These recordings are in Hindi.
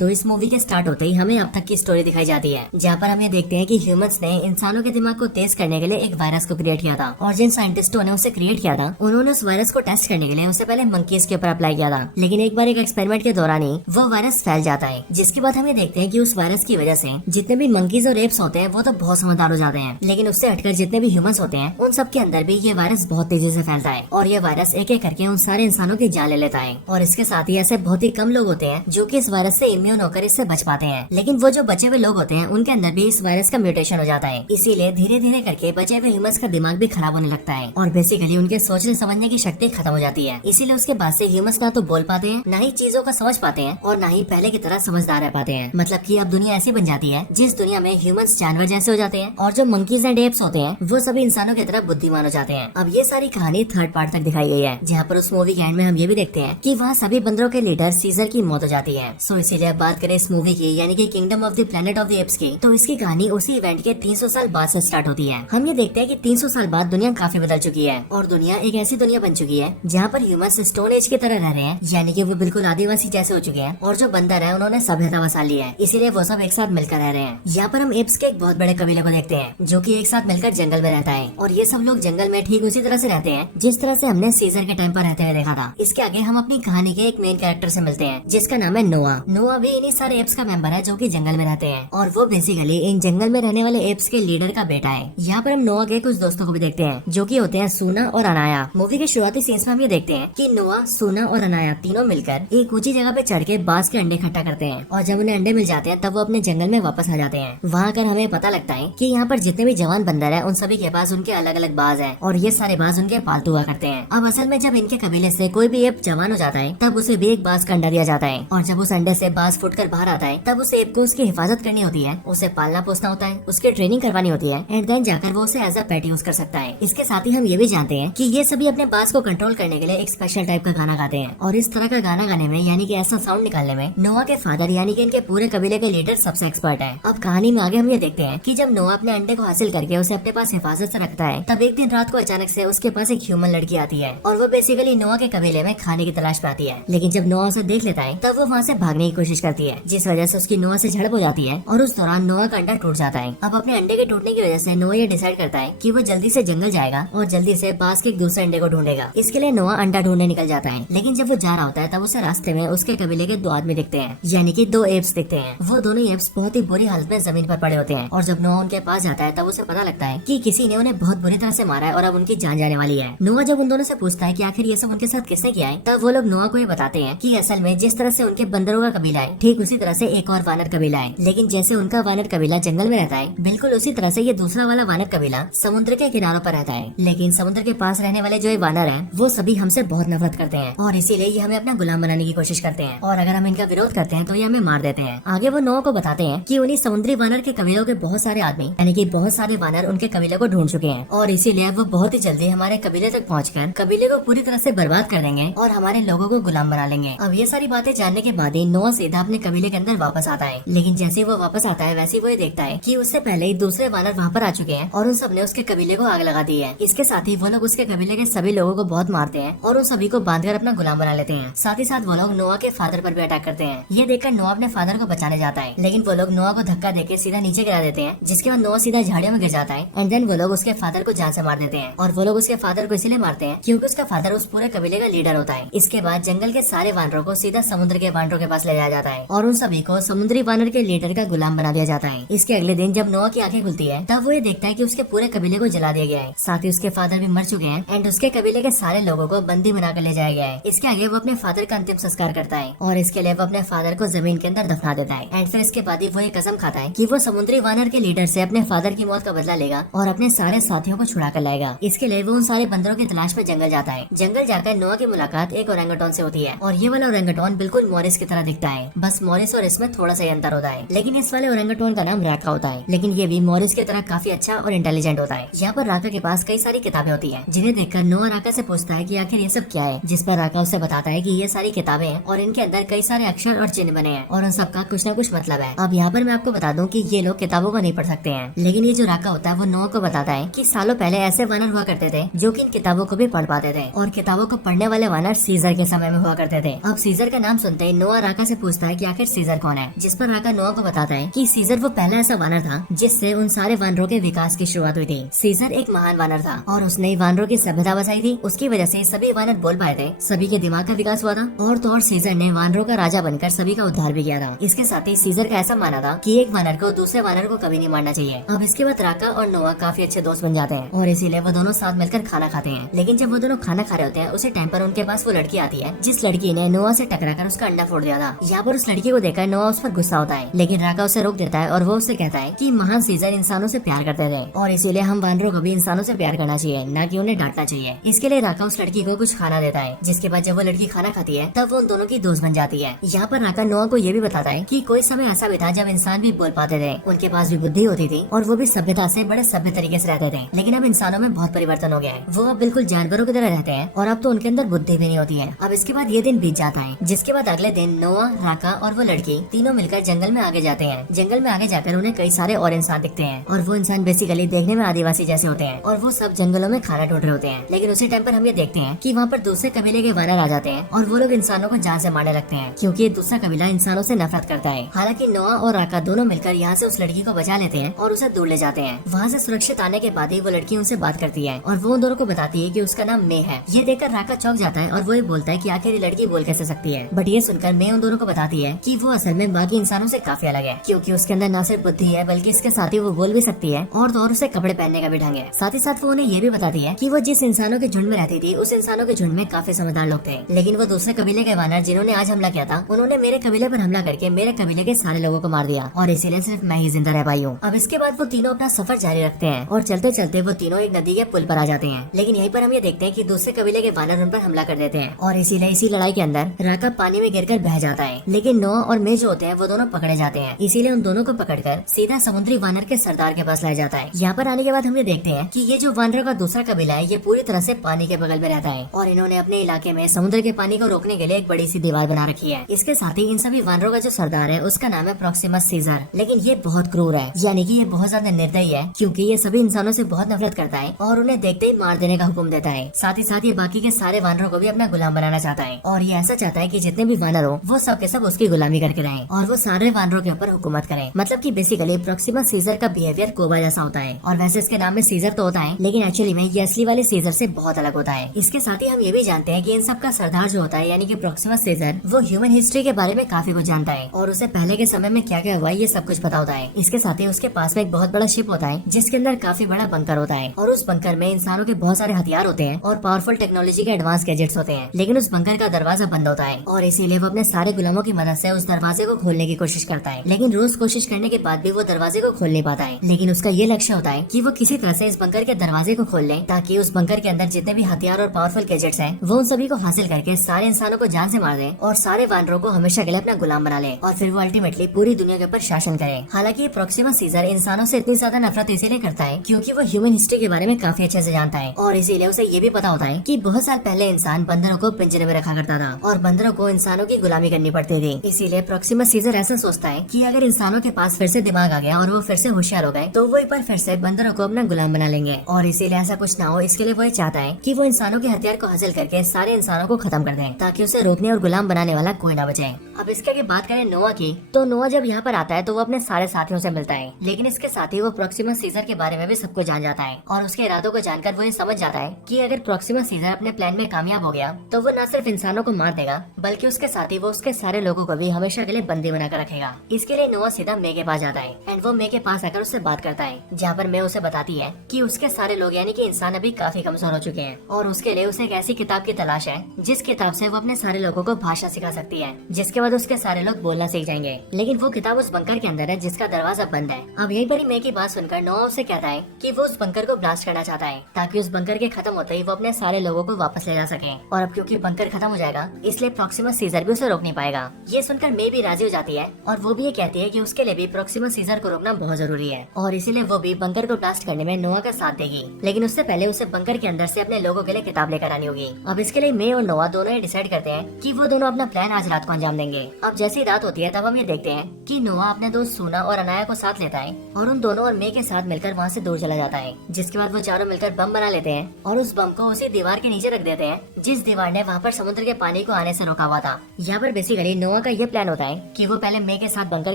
तो इस मूवी के स्टार्ट होते ही हमें अब तक की स्टोरी दिखाई जाती है, जहाँ पर हम ये देखते हैं कि ह्यूमंस ने इंसानों के दिमाग को तेज करने के लिए एक वायरस को क्रिएट किया था, और जिन साइंटिस्टों ने उसे क्रिएट किया था उन्होंने उस वायरस को टेस्ट करने के लिए उससे पहले मंकीज के ऊपर अप्लाई किया था। लेकिन एक बार एक एक्सपेरिमेंट के दौरान ही वो वायरस फैल जाता है, जिसके बाद हम ये देखते हैं कि उस वायरस की वजह से जितने भी मंकीज और एप्स होते हैं वो तो बहुत समझदार हो जाते हैं, लेकिन उससे हटकर जितने भी ह्यूमंस होते हैं उन सब के अंदर भी ये वायरस बहुत तेजी से फैलता है, और ये वायरस एक एक करके उन सारे इंसानों की जान ले लेता है। और इसके साथ ही ऐसे बहुत ही कम लोग होते हैं जो कि इस वायरस से इम्यून होकर इससे बच पाते हैं, लेकिन वो जो बचे हुए लोग होते हैं उनके अंदर भी इस वायरस का म्यूटेशन हो जाता है। इसीलिए धीरे धीरे करके बचे हुए ह्यूमंस का दिमाग भी खराब होने लगता है, और बेसिकली उनके सोचने समझने की शक्ति खत्म हो जाती है। इसीलिए उसके बाद से ह्यूमंस ना तो बोल पाते हैं, ना ही चीजों को समझ पाते हैं, और ना ही पहले की तरह समझदार रह पाते हैं। मतलब कि अब दुनिया ऐसी बन जाती है जिस दुनिया में ह्यूमंस जानवर जैसे हो जाते हैं, और जो मंकीज एंड एप्स होते हैं वो सभी इंसानों की तरह बुद्धिमान हो जाते हैं। अब ये सारी कहानी थर्ड पार्ट तक दिखाई गई है, जहाँ पर उस मूवी के एंड में हम ये भी देखते हैं कि वहाँ सभी बंदरों के लीडर सीजर की मौत हो जाती है। सो इसीलिए बात करें इस मूवी की, यानी कि kingdom of the planet of the apps की, तो इसकी कहानी उसी इवेंट के 300 साल बाद से स्टार्ट होती है। हम ये देखते हैं कि 300 साल बाद दुनिया काफी बदल चुकी है, और दुनिया एक ऐसी दुनिया बन चुकी है जहाँ पर ह्यूमंस स्टोन एज की तरह रह रहे हैं, यानी कि वो बिल्कुल आदिवासी जैसे हो चुके हैं, और जो बंदर है उन्होंने सभ्यता बसा ली है, इसीलिए वो सब एक साथ मिलकर रह रहे हैं। यहाँ पर हम एप्स के एक बहुत बड़े कबीले को देखते हैं जो कि एक साथ मिलकर जंगल में रहता है, और ये सब लोग जंगल में ठीक उसी तरह से रहते हैं जिस तरह से हमने सीजर के टाइम पर रहते हुए देखा था। इसके आगे हम अपनी कहानी के एक मेन कैरेक्टर से मिलते हैं जिसका नाम है नोआ। नोआ भी इन्हीं सारे एप्स का मेंबर है जो कि जंगल में रहते हैं, और वो बेसिकली इन जंगल में रहने वाले एप्स के लीडर का बेटा है। यहाँ पर हम नोआ के कुछ दोस्तों को भी देखते हैं जो कि होते हैं सूना और अनाया। मूवी के शुरुआती सीन्स में हम ये देखते हैं कि नोआ, सूना और अनाया तीनों मिलकर एक ऊंची जगह पे चढ़ के बांस के अंडे इकट्ठा करते हैं, और जब उन्हें अंडे मिल जाते हैं तब वो अपने जंगल में वापस आ जाते हैं। वहाँ आकर हमें पता लगता है कि यहाँ पर जितने भी जवान बंदर है उन सभी के पास उनके अलग अलग बाज है, और ये सारे बाज उनके पालतू हुआ करते हैं। अब असल में जब इनके कबीले से कोई भी एप जवान हो जाता है तब उसे भी एक बाज का अंडा दिया जाता है, और जब उस अंडे से बाज फुटकर बाहर आता है तब उस एप को उसकी हिफाजत करनी होती है, उसे पालना पोसना होता है, उसकी ट्रेनिंग करवानी होती है, एंड देन जाकर वो उसे एज अ पेट यूज कर सकता है। इसके साथ ही हम ये भी जानते हैं कि ये सभी अपने बाज को कंट्रोल करने के लिए एक स्पेशल टाइप का गाना गाते हैं, और इस तरह का गाना गाने में यानी कि ऐसा साउंड निकालने में नोआ के फादर यानी कि इनके पूरे कबीले के लीडर सबसे एक्सपर्ट है। अब कहानी में आगे हम ये देखते हैं कि जब नोआ अपने अंडे को हासिल करके उसे अपने पास हिफाजत से रखता है, तब एक दिन रात को अचानक से उसके पास एक ह्यूमन लड़की आती है, और वो बेसिकली नोआ के कबीले में खाने की तलाश में आती है। लेकिन जब नोआ उसे देख लेता है तब वो वहाँ से भागने की कोशिश करती है, जिस वजह से उसकी नोआ से झड़प हो जाती है, और उस दौरान नोआ का अंडा टूट जाता है। अब अपने अंडे के टूटने की वजह से नोआ ये डिसाइड करता है कि वो जल्दी से जंगल जाएगा और जल्दी से बांस के एक दूसरे अंडे को ढूंढेगा। इसके लिए नोआ अंडा ढूंढने निकल जाता है, लेकिन जब वो जा रहा होता है तब उसे रास्ते में उसके कबीले के दो आदमी दिखते हैं, यानी कि दो एप्स दिखते हैं। वो दोनों एप्स बहुत ही बुरी हालत में जमीन पर पड़े होते हैं, और जब नोआ उनके पास जाता है तब उसे पता लगता है कि किसी ने उन्हें बहुत बुरी तरह से मारा है और अब उनकी जान जाने वाली है। नोआ जब उन दोनों से पूछता है कि आखिर ये सब उनके साथ किसने किया है, तब वो लोग नोआ को ये बताते हैं कि असल में जिस तरह से उनके बंदरों का कबीला है ठीक उसी तरह से एक और वानर कबीला है, लेकिन जैसे उनका वानर कबीला जंगल में रहता है बिल्कुल उसी तरह से ये दूसरा वाला वानर कबीला समुद्र के किनारों पर रहता है। लेकिन समुद्र के पास रहने वाले जो ये वानर हैं वो सभी हमसे बहुत नफरत करते हैं, और इसीलिए ये हमें अपना गुलाम बनाने की कोशिश करते हैं, और अगर हम इनका विरोध करते हैं तो ये हमें मार देते हैं। आगे वो नोआ को बताते हैं कि उन्हीं समुद्री वानर के कबीलों के बहुत सारे आदमी यानी कि बहुत सारे वानर उनके कबीले को ढूंढ चुके हैं, और इसीलिए वो बहुत ही जल्दी हमारे कबीले तक पहुंचकर कबीले को पूरी तरह से बर्बाद कर देंगे और हमारे लोगों को गुलाम बना लेंगे। अब ये सारी बातें जानने के बाद ही नोआ सीधा अपने कबीले के अंदर वापस आता है, लेकिन जैसे वो वापस आता है वैसे वो ये देखता है कि उससे पहले ही दूसरे वानर वहाँ पर आ चुके हैं और उन सब ने उसके कबीले को आग लगा दी है। इसके साथ ही वो लोग उसके कबीले के सभी लोगों को बहुत मारते हैं और उन सभी को बांधकर अपना गुलाम बना लेते हैं। साथ ही साथ वो लोग नोआ के फादर पर भी अटैक करते हैं। ये देखकर नोआ अपने फादर को बचाने जाता है, लेकिन वो लोग नोआ को धक्का देकर सीधा नीचे गिरा देते हैं, जिसके बाद नोआ सीधा झाड़ियों में गिर जाता है, एंड देन वो लोग उसके फादर को जान से मार देते हैं। और वो लोग उसके फादर को इसीलिए मारते हैं क्योंकि उसका फादर उस पूरे कबीले का लीडर होता है। इसके बाद जंगल के सारे वानरों को सीधा समुद्र के वानरों के पास ले जाया जाता है और उन सभी को समुद्री वानर के लीडर का गुलाम बना दिया जाता है। इसके अगले दिन जब नोआ की आंखें खुलती है तब वो ये देखता है कि उसके पूरे कबीले को जला दिया गया है, साथ ही उसके फादर भी मर चुके हैं एंड उसके कबीले के सारे लोगों को बंदी बनाकर ले जाया गया है। इसके आगे वो अपने फादर का अंतिम संस्कार करता है और इसके लिए वो अपने फादर को जमीन के अंदर दफना देता है, एंड फिर इसके बाद ही वो एक कसम खाता है कि वो समुद्री वानर के लीडर से अपने फादर की मौत का बदला लेगा और अपने सारे साथियों को छुड़ा कर लाएगा। इसके लिए वो उन सारे बंदरों की तलाश में जंगल जाता है। जंगल जाकर नोआ की मुलाकात एक ओरंगुटान से होती है और ये वाला ओरंगुटान बिल्कुल मॉरिस की तरह दिखता है, बस मॉरिस और इसमें थोड़ा सा अंतर होता है। लेकिन इस वाले ओरंगुटान का नाम राका होता है, लेकिन ये भी मॉरिस की तरह काफी अच्छा और इंटेलिजेंट होता है। यहाँ पर राका के पास कई सारी किताबें होती है, जिन्हें देखकर नोआ राका से पूछता है कि आखिर ये सब क्या है, जिस पर राका उसे बताता है कि ये सारी किताबें हैं और इनके अंदर कई सारे अक्षर और चिन्ह बने हैं और उन सबका कुछ न कुछ मतलब है। अब यहाँ पर मैं आपको बता दूं कि ये लोग किताबों को नहीं पढ़ सकते हैं, लेकिन ये जो राका होता है वो नोआ को बताता है कि सालों पहले ऐसे वानर हुआ करते थे जो कि इन किताबों को भी पढ़ पाते थे और किताबों को पढ़ने वाले वानर सीजर के समय में हुआ करते थे। अब सीजर का नाम सुनते ही नोआ राका से पूछता है पूछता है कि आखिर सीजर कौन है, जिस पर राका नोआ को बताता है कि सीजर वो पहला ऐसा वानर था जिससे उन सारे वानरों के विकास की शुरुआत हुई थी। सीजर एक महान वानर था और उसने वानरों की सभ्यता बसाई थी। उसकी वजह से सभी वानर बोल पाए थे, सभी के दिमाग का विकास हुआ था और तो और सीजर ने वानरों का राजा बनकर सभी का उद्धार भी किया था। इसके साथ ही सीजर का ऐसा माना था कि एक वानर को दूसरे वानर को कभी नहीं मारना चाहिए। अब इसके बाद राका और नोआ काफी अच्छे दोस्त बन जाते हैं और इसीलिए वो दोनों साथ मिलकर खाना खाते हैं। लेकिन जब वो दोनों खाना खा रहे होते हैं उसी टाइम पर उनके पास वो लड़की आती है जिस लड़की ने नोआ से टकराकर उसका अंडा फोड़ दिया था। यहाँ पर उस लड़की को देखकर नोआ उस पर गुस्सा होता है, लेकिन राका उसे रोक देता है और वो उससे कहता है कि महान सीजर इंसानों से प्यार करते थे और इसीलिए हम वानरों को भी इंसानों से प्यार करना चाहिए, न कि उन्हें डांटना चाहिए। इसके लिए राका उस लड़की को कुछ खाना देता है, जिसके बाद जब वो लड़की खाना खाती है तब वो उन दोनों की दोस्त बन जाती है। यहाँ पर राका नोआ को ये भी बताता है कि कोई समय ऐसा भी था जब इंसान भी बोल पाते थे, उनके पास भी बुद्धि होती थी और वो भी सभ्यता से बड़े सभ्य तरीके से रहते थे। लेकिन अब इंसानों में बहुत परिवर्तन हो गया है, वो अब बिल्कुल जानवरों की तरह रहते हैं और अब तो उनके अंदर बुद्धि भी नहीं होती है। अब इसके बाद ये दिन बीत जाता है, जिसके बाद अगले दिन नोआ, राका और वो लड़की तीनों मिलकर जंगल में आगे जाते हैं। जंगल में आगे जाकर उन्हें कई सारे और इंसान दिखते हैं और वो इंसान बेसिकली देखने में आदिवासी जैसे होते हैं और वो सब जंगलों में खाना ढूंढ रहे होते हैं। लेकिन उसी टाइम पर हम ये देखते हैं कि वहाँ पर दूसरे कबीले के वानर आ जाते हैं और वो लोग इंसानों को जान से मारने लगते हैं, क्योंकि ये दूसरा कबीला इंसानों से नफरत करता है। हालांकि नोआ और राका दोनों मिलकर यहाँ से उस लड़की को बचा लेते हैं और उसे दूर ले जाते हैं। वहाँ से सुरक्षित आने के बाद ही वो लड़की उनसे बात करती है और वो उन दोनों को बताती है कि उसका नाम मे है। ये देखकर राका चौंक जाता है और वो ये बोलता है कि आखिर ये लड़की बोल कैसे सकती है। बट ये सुनकर मे उन दोनों को बताती है कि वो असल में बाकी इंसानों से काफी अलग है, क्योंकि उसके अंदर न सिर्फ बुद्धि है बल्कि इसके साथ ही वो बोल भी सकती है और तो और उसे कपड़े पहनने का भी ढंग है। साथ ही साथ वो उन्हें ये भी बताती है कि वो जिस इंसानों के झुंड में रहती थी उस इंसानों के झुंड में काफी समझदार लोग थे, लेकिन वो दूसरे कबीले के वानर जिन्होंने आज हमला किया था उन्होंने मेरे कबीले पर हमला करके मेरे कबीले के सारे लोगों को मार दिया और इसीलिए सिर्फ मैं ही जिंदा रह पाई हूँ। अब इसके बाद वो तीनों अपना सफर जारी रखते हैं और चलते चलते वो तीनों एक नदी के पुल पर आ जाते हैं। लेकिन यहीं पर हम ये देखते हैं कि दूसरे कबीले के वानर उन पर हमला कर देते हैं और इसीलिए इसी लड़ाई के अंदर राका पानी में गिरकर बह जाता है। लेकिन नोआ और मे जो होते हैं वो दोनों पकड़े जाते हैं, इसीलिए उन दोनों को पकड़कर सीधा समुद्री वानर के सरदार के पास लाया जाता है। यहाँ पर आने के बाद हम ये देखते हैं कि ये जो वानरों का दूसरा कबीला है ये पूरी तरह से पानी के बगल में रहता है और इन्होंने अपने इलाके में समुद्र के पानी को रोकने के लिए एक बड़ी सी दीवार बना रखी है। इसके साथ ही इन सभी वानरों का जो सरदार है उसका नाम है प्रॉक्सिमस सीजर, लेकिन ये बहुत क्रूर है, यानी कि ये बहुत ज्यादा निर्दयी है, क्योंकि ये सभी इंसानों से बहुत नफरत करता है और उन्हें देखते ही मार देने का हुक्म देता है। साथ ही ये बाकी के सारे वानरों को भी अपना गुलाम बनाना चाहता है और ये ऐसा चाहता है कि जितने भी वानर हो वो सब के सब उसकी गुलामी करके रहें और वो सारे वानरों के ऊपर हुकूमत करें। मतलब कि बेसिकली प्रॉक्सिमस सीजर का बिहेवियर कोबरा जैसा होता है और वैसे इसके नाम में सीजर तो होता है, लेकिन एक्चुअली में ये असली वाले सीजर से बहुत अलग होता है। इसके साथ ही हम ये भी जानते हैं कि इन सब का सरदार जो होता है यानी कि प्रॉक्सिमस सीजर वो ह्यूमन हिस्ट्री के बारे में काफी कुछ जानता है और उसे पहले के समय में क्या क्या हुआ ये सब कुछ पता होता है। इसके साथ ही उसके पास में एक बहुत बड़ा शिप होता है जिसके अंदर काफी बड़ा बंकर होता है और उस बंकर में इंसानों के बहुत सारे हथियार होते हैं और पावरफुल टेक्नोलॉजी के एडवांस गैजेट्स होते हैं। लेकिन उस बंकर का दरवाजा बंद होता है और इसीलिए वो अपने सारे गुलामों की मदद से उस दरवाजे को खोलने की कोशिश करता है, लेकिन रोज कोशिश करने के बाद भी वो दरवाजे को खोल नहीं पाता है। लेकिन उसका ये लक्ष्य होता है कि वो किसी तरह से इस बंकर के दरवाजे को खोल ले ताकि उस बंकर के अंदर जितने भी हथियार और पावरफुल गैजेट्स हैं वो उन सभी को हासिल करके सारे इंसानों को जान से मार दे और सारे वानरों को हमेशा के लिए अपना गुलाम बना ले और फिर वो अल्टीमेटली पूरी दुनिया के ऊपर शासन करे। हालांकि प्रॉक्सिमस सीजर इंसानों से इतनी ज्यादा नफरत इसीलिए करता है क्योंकि वो ह्यूमन हिस्ट्री के बारे में काफी अच्छे से जानता है और इसीलिए उसे ये भी पता होता है कि बहुत साल पहले इंसान बंदरों को पिंजरे में रखा करता था और बंदरों को इंसानों की गुलामी करनी पड़ती थी। इसीलिए प्रॉक्सिमस सीजर ऐसा सोचता है कि अगर इंसानों के पास फिर से दिमाग आ गया और वो फिर से होशियार हो गए तो वो एक बार फिर से बंदरों को अपना गुलाम बना लेंगे और इसीलिए ऐसा कुछ ना हो इसके लिए वो ये चाहता है कि वो इंसानों के हथियार को हासिल करके सारे इंसानों को खत्म कर दें ताकि उसे रोकने और गुलाम बनाने वाला कोई ना बचे। अब इसके आगे बात करें नोआ की, तो नोआ जब यहाँ पर आता है तो वो अपने सारे साथियों से मिलता है, लेकिन इसके साथ ही वो प्रॉक्सिमस सीजर के बारे में भी सबको जान जाता है और उसके इरादों को जानकर वो ये समझ जाता है कि अगर प्रॉक्सिमस सीजर अपने प्लान में कामयाब हो गया तो वो न सिर्फ इंसानों को मार देगा बल्कि उसके साथ ही वो उसके सारे लोगों को भी हमेशा के लिए बंदी बनाकर रखेगा। इसके लिए नोआ सीधा मे के पास जाता है एंड वो मे के पास आकर उससे बात करता है, जहाँ पर मे उसे बताती है कि उसके सारे लोग यानी कि इंसान अभी काफी कमजोर हो चुके हैं और उसके लिए उसे एक ऐसी किताब की तलाश है जिस किताब से वो अपने सारे लोगों को भाषा सिखा सकती है, जिसके बाद उसके सारे लोग बोलना सीख जाएंगे। लेकिन वो किताब उस बंकर के अंदर है जिसका दरवाजा बंद है। अब यही पर मे की बात सुनकर नोआ उसे कहता है कि वो उस बंकर को ब्लास्ट करना चाहता है ताकि उस बंकर के खत्म होते ही वो अपने सारे लोगों को वापस ले जा सके और अब क्योंकि बंकर खत्म हो जाएगा इसलिए प्रॉक्सिमस सीजर भी उसे रोक नहीं पाएगा। ये सुनकर मे भी राजी हो जाती है और वो भी ये कहती है कि उसके लिए भी प्रॉक्सिमस सीजर को रोकना बहुत जरूरी है और इसीलिए वो भी बंकर को ब्लास्ट करने में नोआ का साथ देगी, लेकिन उससे पहले उसे बंकर के अंदर से अपने लोगों के लिए किताब लेकर आनी होगी। अब इसके लिए मे और नोआ दोनों ही डिसाइड करते हैं कि वो दोनों अपना प्लान आज रात को अंजाम देंगे जाएंगे। अब जैसी रात होती है तब हम ये देखते हैं कि नोआ अपने दोस्त सूना और अनाया को साथ लेता है और उन दोनों और मे के साथ मिलकर वहाँ से दूर चला जाता है। जिसके बाद वो चारों मिलकर बम बना लेते हैं और उस बम को उसी दीवार के नीचे रख देते हैं जिस दीवार ने वहाँ पर समुद्र के पानी को आने से रोका हुआ था। यहाँ पर बेसिकली नोआ का ये प्लान होता है कि वो पहले मे के साथ बंकर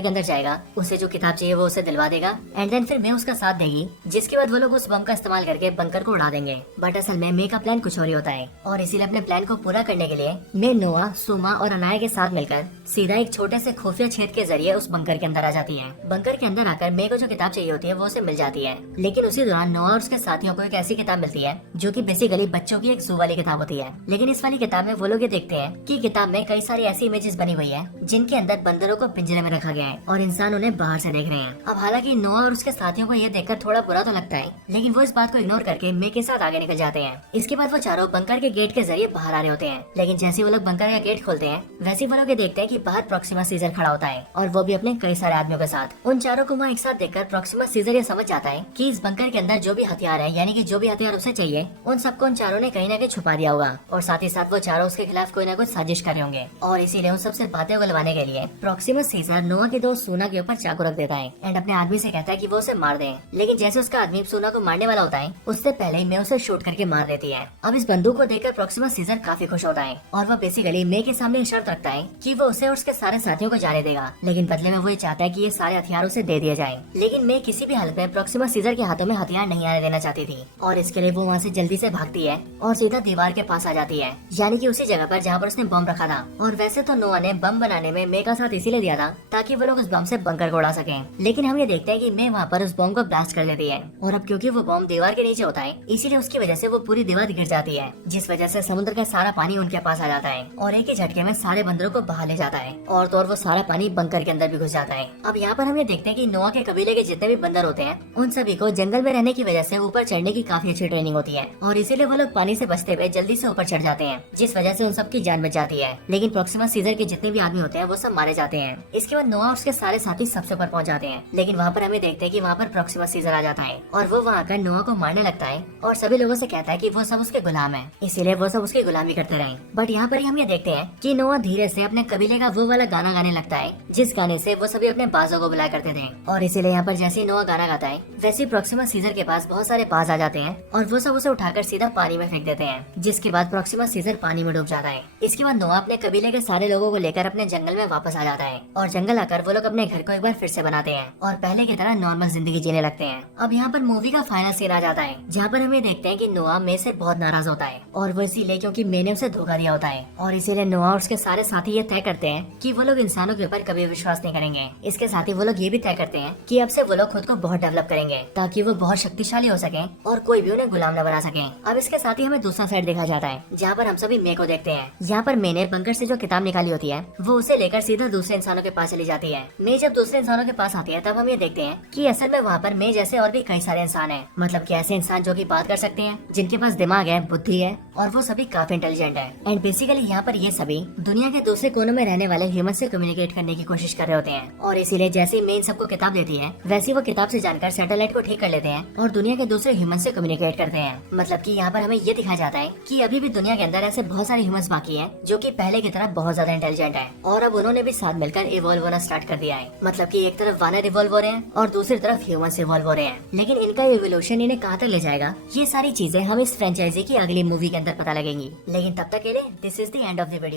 के अंदर जाएगा, उसे जो किताब चाहिए वो उसे दिलवा देगा एंड देन फिर मे उसका साथ देगी, जिसके बाद वो लोग उस बम का इस्तेमाल करके बंकर को उड़ा देंगे। बट असल में मे का प्लान कुछ और ही होता है और इसीलिए अपने प्लान को पूरा करने के लिए मे नोआ, सुमा और अनाया के साथ मिलकर सीधा एक छोटे से खुफिया छेद के जरिए उस बंकर के अंदर आ जाती है। बंकर के अंदर आकर मे को जो किताब चाहिए होती है वो उसे मिल जाती है, लेकिन उसी दौरान नोआ और उसके साथियों को एक ऐसी किताब मिलती है जो कि बेसिकली बच्चों की एक जू वाली किताब होती है। लेकिन इस वाली किताब में वो लोग ये देखते हैं कि किताब में कई सारी ऐसी इमेजेस बनी हुई है जिनके अंदर बंदरों को पिंजरे में रखा गया है और इंसान उन्हें बाहर से देख रहे हैं। अब हालांकि नोआ और उसके साथियों को ये देखकर थोड़ा बुरा तो लगता है, लेकिन वो इस बात को इग्नोर करके मे के साथ आगे निकल जाते हैं। इसके बाद वो चारों बंकर के गेट के जरिए बाहर आ रहे होते हैं, लेकिन जैसे वो लोग बंकर का गेट खोलते हैं वैसे वो लोग ये देखते हैं कि बाहर प्रॉक्सिमा सीजर खड़ा होता है और वो भी अपने कई सारे आदमियों के साथ। उन चारों को वहाँ एक साथ देखकर प्रॉक्सिमा सीजर ये समझ जाता है कि इस बंकर के अंदर जो भी हथियार है, यानी कि जो भी हथियार उसे चाहिए, उन सबको उन चारों ने कहीं ना कहीं छुपा दिया होगा और साथ ही साथ वो चारों उसके खिलाफ कोई ना कोई साजिश कर रहे होंगे और इसीलिए उन सबसे बातें उगलवाने के लिए प्रॉक्सिमा सीजर नोआ के दोस्त सूना के ऊपर चाकू रख देता है एंड अपने आदमी से कहता है कि वो उसे मार दे। लेकिन जैसे उसका आदमी सूना को मारने वाला होता है उससे पहले ही मे उसे शूट करके मार देती है। अब इस बंदूक को देखकर प्रॉक्सिमा सीजर काफी खुश होता है और वह बेसिकली मे के सामने शर्त रखता है कि वो उसे और उसके सारे साथियों को जाने देगा, लेकिन बदले में वो ये चाहता है कि ये सारे हथियार उसे दे दिए जाएं। लेकिन मे किसी भी हालत में प्रॉक्सिमा सीजर के हाथों में हथियार नहीं आने देना चाहती थी और इसके लिए वो वहाँ से जल्दी से भागती है और सीधा दीवार के पास आ जाती है, यानी कि उसी जगह पर जहाँ पर उसने बम रखा था। और वैसे तो नोआ ने बम बनाने में मे का साथ इसीलिए दिया था ताकि वो लोग उस बम से बंकर को उड़ा सकें, लेकिन हम ये देखते हैं कि मे वहाँ पर उस बम को ब्लास्ट कर लेती है और अब क्योंकि वो बम दीवार के नीचे होता है इसीलिए उसकी वजह से वो पूरी दीवार गिर जाती है, जिस वजह से समुद्र का सारा पानी उनके पास आ जाता है और एक ही झटके में सारे बंदरों को बाहर ले जाता है और तो और वो सारा पानी बंकर के अंदर भी घुस जाता है। अब यहाँ पर हम ये देखते हैं कि नोआ के कबीले के जितने भी बंदर होते हैं उन सभी को जंगल में रहने की वजह से ऊपर चढ़ने की काफी अच्छी ट्रेनिंग होती है और इसीलिए वो लोग पानी से बचते हुए जल्दी से ऊपर चढ़ जाते हैं, जिस वजह से उन सबकी जान बच जाती है। लेकिन प्रॉक्सिमा सीजर के जितने भी आदमी होते हैं वो सब मारे जाते हैं। इसके बाद नोआ और उसके सारे साथी सबसे ऊपर पहुंच जाते हैं, लेकिन वहाँ पर हमें देखते हैं कि वहाँ पर प्रॉक्सिमा सीजर आ जाता है और वो वहाँ आकर नोआ को मारने लगता है और सभी लोगों से कहता है कि वो सब उसके गुलाम है, इसीलिए वो सब उसकी गुलामी करते रहे। बट यहाँ पर हम ये देखते हैं कि नोआ धीरे से अपने कबीले का वो वाला गाना गाने लगता है जिस गाने से वो सभी अपने बाजों को बुलाया करते थे और इसीलिए यहाँ पर जैसे ही नोआ गाना गाता है वैसे प्रॉक्सिमा सीजर के पास बहुत सारे बाज आ जाते हैं और वो सब उसे उठाकर सीधा पानी में फेंक देते हैं, जिसके बाद प्रॉक्सिमा सीजर पानी में डूब जाता है। इसके बाद नोआ अपने कबीले के सारे लोगों को लेकर अपने जंगल में वापस आ जाता है और जंगल आकर वो लोग अपने घर को एक बार फिर से बनाते हैं और पहले की तरह नॉर्मल जिंदगी जीने लगते हैं। अब यहाँ पर मूवी का फाइनल सीन आ जाता है जहाँ पर हमें देखते हैं कि नोआ मे से बहुत नाराज होता है और वो इसीलिए क्योंकि मे ने उसे धोखा दिया होता है और इसीलिए नोआ और उसके सारे साथी ये तय करते हैं कि वो लोग इंसानों के ऊपर कभी विश्वास नहीं करेंगे। इसके साथ ही वो लोग ये भी तय करते हैं कि अब से वो लोग खुद को बहुत डेवलप करेंगे ताकि वो बहुत शक्तिशाली हो सके और कोई भी उन्हें गुलाम न बना सके। अब इसके साथ ही हमें दूसरा साइड देखा जाता है जहाँ पर हम सभी मे को देखते हैं। यहाँ पर मे ने बंकर से जो किताब निकाली होती है वो उसे लेकर सीधा दूसरे इंसानों के पास चली जाती है। मे जब दूसरे इंसानों के पास आती है तब हम ये देखते हैं कि असल में वहाँ पर मे जैसे और भी कई सारे इंसान हैं, मतलब कि ऐसे इंसान जो कि बात कर सकते हैं, जिनके पास दिमाग है, बुद्धि है और वो सभी काफी इंटेलिजेंट है। एंड बेसिकली यहाँ पर ये सभी दुनिया के दूसरे कोनों में रहने वाले ह्यूमन से कम्युनिकेट करने की कोशिश कर रहे होते हैं और इसीलिए जैसे ही मे इन सबको किताब देती है वैसे वो किताब से जानकर सैटेलाइट को ठीक कर लेते हैं और दुनिया के दूसरे ह्यूमन से कम्युनिकेट करते हैं। मतलब कि यहाँ पर हमें ये दिखाया जाता है कि अभी भी दुनिया के अंदर ऐसे बहुत सारे ह्यूमंस बाकी हैं जो कि पहले की तरह बहुत ज्यादा इंटेलिजेंट है और अब उन्होंने भी साथ मिलकर इवॉल्व होना स्टार्ट कर दिया है। मतलब कि एक तरफ वानर इवॉल्व हो रहे हैं और दूसरी तरफ ह्यूमंस इवॉल्व हो रहे हैं, लेकिन इनका इवोल्यूशन इन्हें कहाँ तक ले जाएगा ये सारी चीजें हम इस फ्रेंचाइजी की अगली मूवी के अंदर पता लगेंगी। लेकिन तब तक के लिए this is the end of the video.